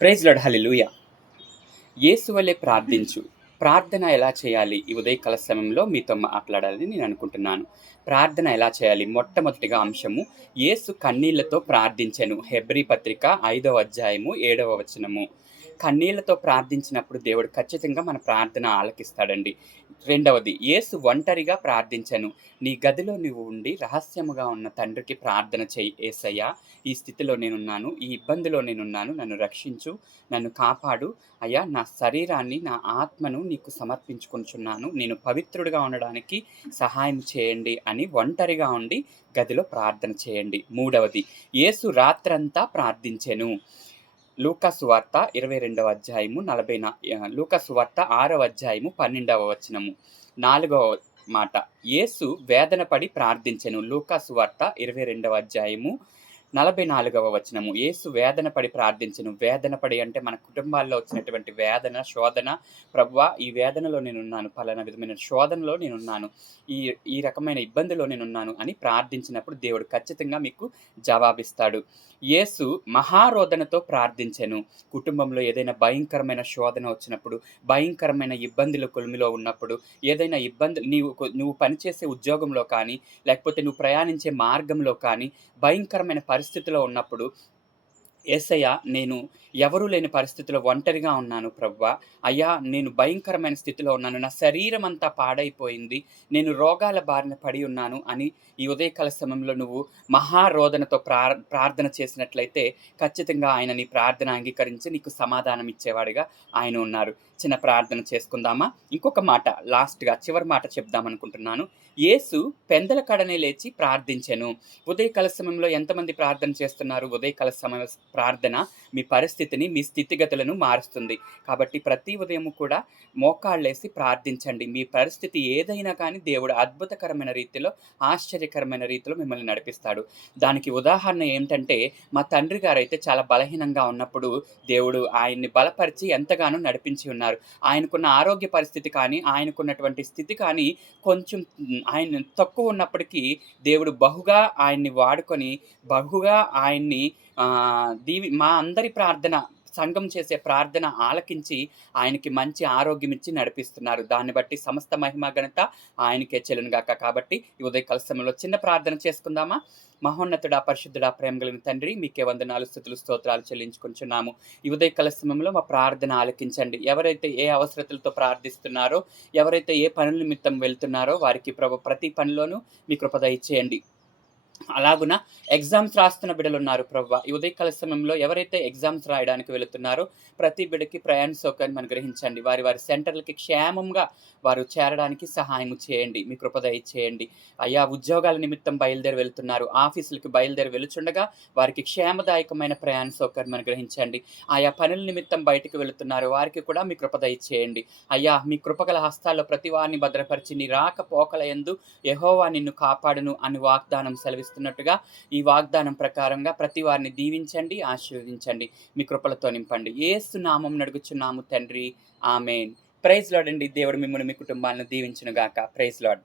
Praise lord హల్లెలూయా. యేసు వలె ప్రార్థించు. ప్రార్థన ఎలా చేయాలి? ఈ ఉదయకాల సమయంలో మీతో మాట్లాడాలని నేను అనుకుంటున్నాను. ప్రార్థన ఎలా చేయాలి? మొట్టమొదటిగా అంశము, యేసు కన్నీళ్లతో ప్రార్థించెను. హెబ్రీ పత్రిక 5వ అధ్యాయము 7వ వచనము. కన్నీళ్లతో ప్రార్థించినప్పుడు దేవుడు ఖచ్చితంగా మన ప్రార్థన ఆలకిస్తాడండి. రెండవది, యేసు ఒంటరిగా ప్రార్థించెను. నీ గదిలో నువ్వు ఉండి రహస్యముగా ఉన్న తండ్రికి ప్రార్థన చెయ్యి. యేసయ్యా, ఈ స్థితిలో నేనున్నాను. ఈ ఇబ్బందిలో నేనున్నాను. నన్ను రక్షించు. నన్ను కాపాడు. అయ్యా, నా శరీరాన్ని, నా ఆత్మను నీకు సమర్పించుకొనుచున్నాను. నేను పవిత్రుడిగా ఉండడానికి సహాయం చేయండి అని ఒంటరిగా ఉండి గదిలో ప్రార్థన చేయండి. మూడవది, యేసు రాత్రంతా ప్రార్థించెను. లూకా సువార్త 22వ అధ్యాయము లూకా సువార్త 6వ అధ్యాయము 12వ వచనము. నాలుగవ మాట, యేసు వేదన పడి ప్రార్థించెను. లూకా సువార్త 22వ అధ్యాయము 44వ వచనము. యేసు వేదన పడి ప్రార్థించెను. వేదన పడి అంటే మన కుటుంబాల్లో వచ్చినటువంటి వేదన, శోధన. ప్రభువా, ఈ వేదనలో నేనున్నాను. పలానా విధమైన శోధనలో నేనున్నాను. ఈ ఈ రకమైన ఇబ్బందిలో నేనున్నాను అని ప్రార్థించినప్పుడు దేవుడు ఖచ్చితంగా మీకు జవాబిస్తాడు. యేసు మహారోదనతో ప్రార్థించెను. కుటుంబంలో ఏదైనా భయంకరమైన శోధన వచ్చినప్పుడు, భయంకరమైన ఇబ్బందుల కొలిమిలో ఉన్నప్పుడు, ఏదైనా ఇబ్బంది నువ్వు పనిచేసే ఉద్యోగంలో కానీ, లేకపోతే నువ్వు ప్రయాణించే మార్గంలో కానీ భయంకరమైన పరిస్థితిలో ఉన్నప్పుడు, యేసయ్యా, నేను ఎవరూ లేని పరిస్థితిలో ఒంటరిగా ఉన్నాను ప్రభువా. అయ్యా, నేను భయంకరమైన స్థితిలో ఉన్నాను. నా శరీరం అంతా పాడైపోయింది. నేను రోగాల బారిన పడి ఉన్నాను అని ఈ ఉదయకాల సమయంలో నువ్వు మహారోదనతో ప్రార్థన చేసినట్లయితే ఖచ్చితంగా ఆయన నీ ప్రార్థన అంగీకరించి నీకు సమాధానం ఇచ్చేవాడిగా ఆయన ఉన్నారు. చిన్న ప్రార్థన చేసుకుందామా? ఇంకొక మాట, లాస్ట్‌గా చివరి మాట చెప్దామనుకుంటున్నాను. యేసు పెందల కడనే లేచి ప్రార్థించెను. ఉదయకాల సమయంలో ఎంతమంది ప్రార్థన చేస్తున్నారు? ఉదయకాల సమయ ప్రార్థన మీ పరిస్థితిని, మీ స్థితిగతులను మారుస్తుంది. కాబట్టి ప్రతి ఉదయము కూడా మోకాళ్ళేసి ప్రార్థించండి. మీ పరిస్థితి ఏదైనా కానీ దేవుడు అద్భుతకరమైన రీతిలో, ఆశ్చర్యకరమైన రీతిలో మిమ్మల్ని నడిపిస్తాడు. దానికి ఉదాహరణ ఏంటంటే, మా తండ్రి గారైతే చాలా బలహీనంగా ఉన్నప్పుడు దేవుడు ఆయన్ని బలపరిచి ఎంతగానో నడిపించి ఉన్నారు. ఆయనకున్న ఆరోగ్య పరిస్థితి కానీ, ఆయనకున్నటువంటి స్థితి కానీ కొంచెం ఆయన తక్కువ ఉన్నప్పటికీ దేవుడు బహుగా ఆయన్ని వాడుకొని, బహుగా ఆయన్ని మా అందరి ప్రార్థన, సంఘం చేసే ప్రార్థన ఆలకించి ఆయనకి మంచి ఆరోగ్యం ఇచ్చి నడిపిస్తున్నారు. దాన్ని బట్టి సమస్త మహిమ ఘనత ఆయనకే చెల్లునుగాక. కాబట్టి ఈ ఉదయకాల సమయంలో చిన్న ప్రార్థన చేసుకుందామా? మహోన్నతుడా, పరిశుద్ధుడా, ప్రేమ కలిగిన తండ్రి, మీకే వందనాలు, స్తుతులు, స్తోత్రాలు చెల్లించుకొనుచున్నాము. ఈ ఉదయకాల సమయంలో మా ప్రార్థన ఆలకించండి. ఎవరైతే ఏ అవసరతలతో ప్రార్థిస్తున్నారో, ఎవరైతే ఏ పనుల నిమిత్తం వెళ్తున్నారో వారికి ప్రభు ప్రతి పనిలోనూ మీ కృప దయచేయండి. అలాగున ఎగ్జామ్స్ రాస్తున్న బిడ్డలున్నారు ప్రభువా. ఈ ఉదయకాల సమయంలో ఎవరైతే ఎగ్జామ్స్ రాయడానికి వెళుతున్నారో ప్రతి బిడ్డకి ప్రయాణ సౌకర్యం అనుగ్రహించండి. వారి వారి సెంటర్‌లకి క్షేమంగా వారు చేరడానికి సహాయము చేయండి. మీ కృప దయచేయండి. అయ్యా, ఉద్యోగాల నిమిత్తం బయలుదేరి వెళ్తున్నారు. ఆఫీసులకి బయలుదేరి వెళుచుండగా వారికి క్షేమదాయకమైన ప్రయాణ సౌకర్యం అనుగ్రహించండి. ఆయా పనుల నిమిత్తం బయటికి వెళుతున్నారు. వారికి కూడా మీ కృప దయచేయండి. అయ్యా, మీ కృపగల హస్తాల్లో ప్రతి వారిని భద్రపరిచి నీ రాకపోకల యందు యెహోవా నిన్ను కాపాడును అని వాగ్దానం సెలవిస్తున్నట్టుగా ఈ వాగ్దానం ప్రకారంగా ప్రతి వారిని దీవించండి, ఆశీర్వదించండి. మీ కృపలతో నింపండి. యేసు నామమున అడుగుచున్నాము తండ్రి. ఆమేన్. ప్రైజ్ లార్డ్ అండి. దేవుడు మిమ్మల్ని, మీ కుటుంబాలను దీవించును గాక. Praise lord.